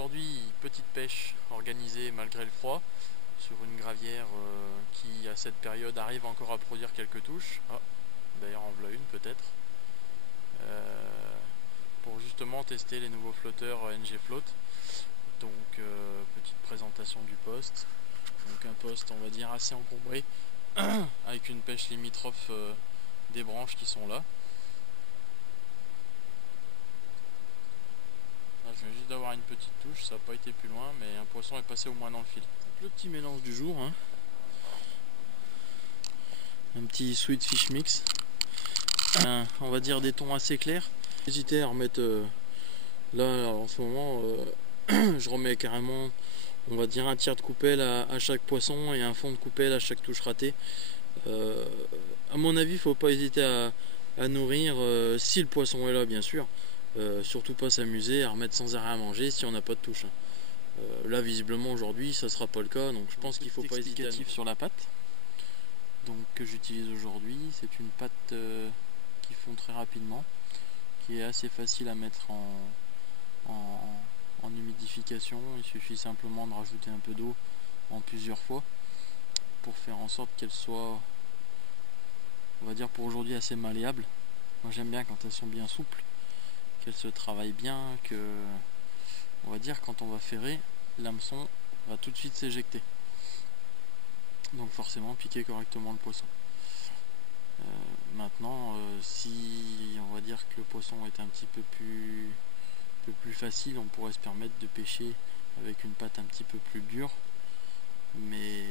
aujourd'hui, petite pêche organisée malgré le froid sur une gravière qui à cette période arrive encore à produire quelques touches. Ah, d'ailleurs en voilà une peut-être. Pour justement tester les nouveaux flotteurs NG Float. Donc petite présentation du poste. Donc un poste on va dire assez encombré avec une pêche limitrophe des branches qui sont là. Je viens juste d'avoir une petite touche, ça n'a pas été plus loin, mais un poisson est passé au moins dans le fil. Le petit mélange du jour, hein. Un petit sweet fish mix, on va dire des tons assez clairs. J'hésitais à remettre là en ce moment, je remets carrément, on va dire un tiers de coupelle à chaque poisson et un fond de coupelle à chaque touche ratée. À mon avis, il ne faut pas hésiter à nourrir si le poisson est là, bien sûr. Surtout pas s'amuser à remettre sans arrêt à manger si on n'a pas de touche. Là visiblement aujourd'hui ça sera pas le cas, donc je pense qu'il faut pas hésiter sur la pâte. Donc que j'utilise aujourd'hui, c'est une pâte qui fond très rapidement, qui est assez facile à mettre en humidification. Il suffit simplement de rajouter un peu d'eau en plusieurs fois pour faire en sorte qu'elle soit, on va dire pour aujourd'hui, assez malléable. Moi j'aime bien quand elles sont bien souples, qu'elle se travaille bien, que on va dire quand on va ferrer, l'hameçon va tout de suite s'éjecter, donc forcément piquer correctement le poisson. Maintenant si on va dire que le poisson est un petit peu plus facile, on pourrait se permettre de pêcher avec une pâte un petit peu plus dure, mais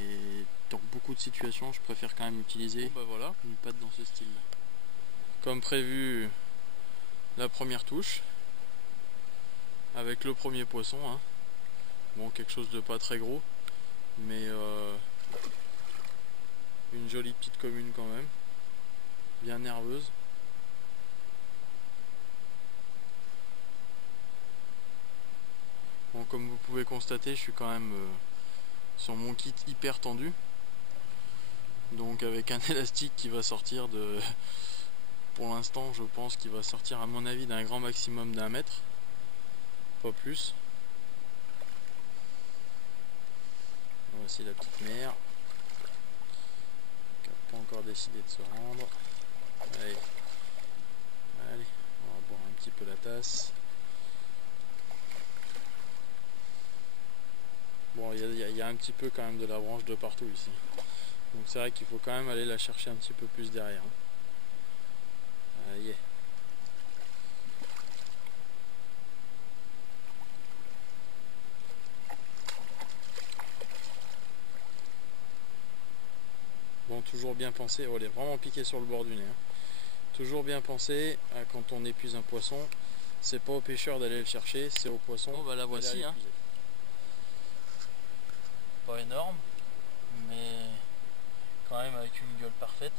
dans beaucoup de situations je préfère quand même utiliser voilà, une pâte dans ce style là. Comme prévu, la première touche avec le premier poisson, hein. Bon, quelque chose de pas très gros, mais une jolie petite commune quand même, bien nerveuse. Bon, comme vous pouvez constater, je suis quand même sur mon kit hyper tendu, donc avec un élastique qui va sortir de pour l'instant je pense qu'il va sortir à mon avis d'un grand maximum d'1 mètre, pas plus. Voici la petite mère qui n'a pas encore décidé de se rendre. Allez, on va boire un petit peu la tasse. Bon, il y a un petit peu quand même de la branche de partout ici, donc c'est vrai qu'il faut quand même aller la chercher un petit peu plus derrière. Yeah. Bon, toujours bien penser, oh, elle est vraiment piquée sur le bord du nez, hein. Toujours bien penser à, quand on épuise un poisson, c'est pas au pêcheur d'aller le chercher, c'est au poisson. Oh, bah la voici, hein. Pas énorme, mais quand même avec une gueule parfaite,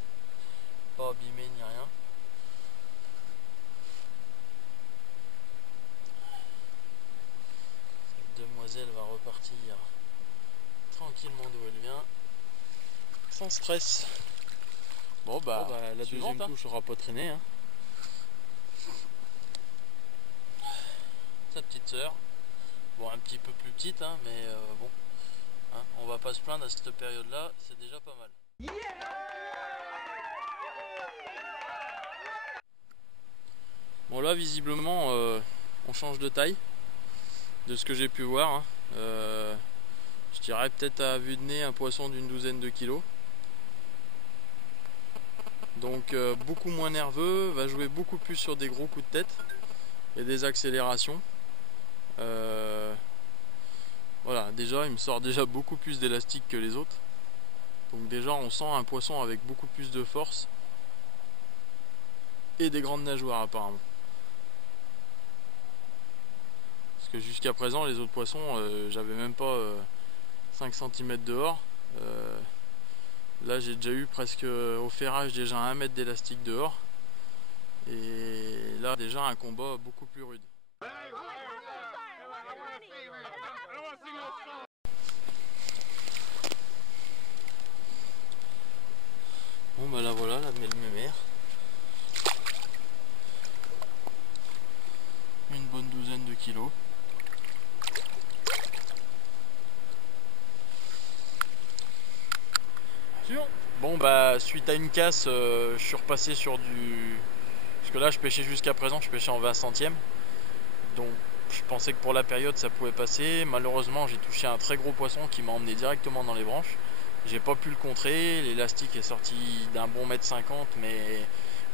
pas abîmée ni rien. Cette demoiselle va repartir tranquillement d'où elle vient, sans stress. Bon bah, la deuxième touche aura pas traîné, hein. Sa petite sœur, bon un petit peu plus petite, hein, mais bon, hein, on va pas se plaindre à cette période là, c'est déjà pas mal. Yeah. Bon là visiblement on change de taille de ce que j'ai pu voir, hein. Je dirais peut-être à vue de nez un poisson d'une douzaine de kilos. Donc beaucoup moins nerveux, va jouer beaucoup plus sur des gros coups de tête et des accélérations. Voilà, déjà il me sort déjà beaucoup plus d'élastique que les autres. Donc déjà on sent un poisson avec beaucoup plus de force et des grandes nageoires apparemment. Parce que jusqu'à présent les autres poissons, j'avais même pas 5 cm dehors. Là j'ai déjà eu presque au ferrage déjà 1 mètre d'élastique dehors. Et là déjà un combat beaucoup plus rude. Bon bah là voilà, la mémère. Une bonne douzaine de kilos. bah suite à une casse, je suis repassé sur du... Parce que là je pêchais jusqu'à présent, je pêchais en 20 centièmes. Donc je pensais que pour la période ça pouvait passer. Malheureusement j'ai touché un très gros poisson qui m'a emmené directement dans les branches. J'ai pas pu le contrer, l'élastique est sorti d'un bon mètre 50, mais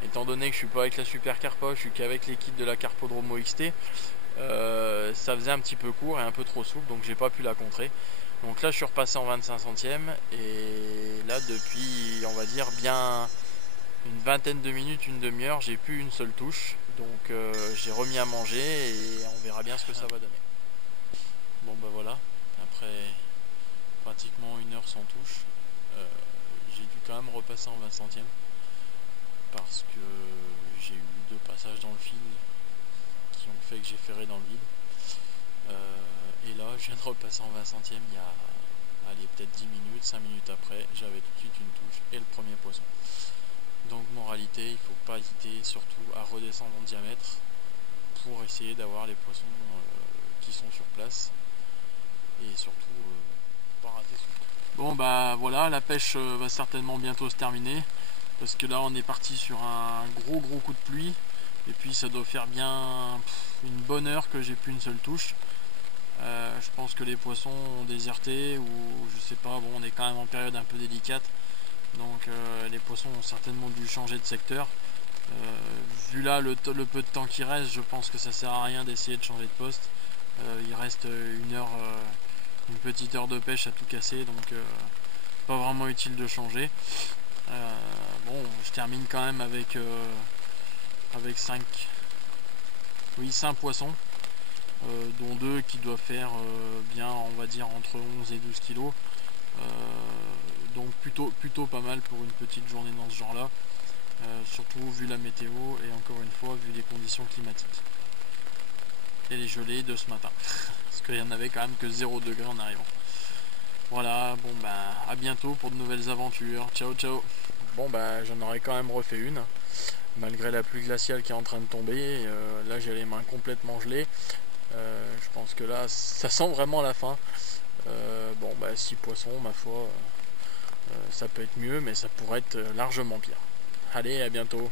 étant donné que je suis pas avec la Super Carpa, je suis qu'avec les kits de la Carpodromo XT, ça faisait un petit peu court et un peu trop souple, donc j'ai pas pu la contrer. Donc là je suis repassé en 25 centièmes et là depuis on va dire bien une vingtaine de minutes, une demi-heure, j'ai plus une seule touche. Donc j'ai remis à manger et on verra bien ce que ça va donner. Bon bah voilà, après pratiquement une heure sans touche, j'ai dû quand même repasser en 20 centièmes parce que j'ai eu 2 passages dans le fil qui ont fait que j'ai ferré dans le vide. Et là je viens de repasser en 20 centièmes il y a allez, peut-être 10 minutes, 5 minutes après, j'avais tout de suite une touche et le premier poisson. Donc moralité, il ne faut pas hésiter surtout à redescendre en diamètre pour essayer d'avoir les poissons qui sont sur place et surtout pas rater ce coup. Bon bah voilà, la pêche va certainement bientôt se terminer parce que là on est parti sur un gros coup de pluie et puis ça doit faire bien une bonne heure que j'ai plus une seule touche. Je pense que les poissons ont déserté ou je sais pas, bon on est quand même en période un peu délicate. Donc les poissons ont certainement dû changer de secteur. Vu là le peu de temps qui reste, je pense que ça sert à rien d'essayer de changer de poste. Il reste une petite heure de pêche à tout casser, donc pas vraiment utile de changer. Bon, je termine quand même avec 5 poissons, dont 2 qui doivent faire bien, on va dire, entre 11 et 12 kilos. Donc plutôt pas mal pour une petite journée dans ce genre là, surtout vu la météo et encore une fois vu les conditions climatiques et les gelées de ce matin parce qu'il y en avait quand même que 0 degré en arrivant. Voilà, bon bah à bientôt pour de nouvelles aventures, ciao ciao. Bon bah j'en aurais quand même refait une malgré la pluie glaciale qui est en train de tomber. Là j'ai les mains complètement gelées, je pense que là ça sent vraiment la fin. Bon bah 6 poissons, ma foi, ça peut être mieux, mais ça pourrait être largement pire. Allez, à bientôt.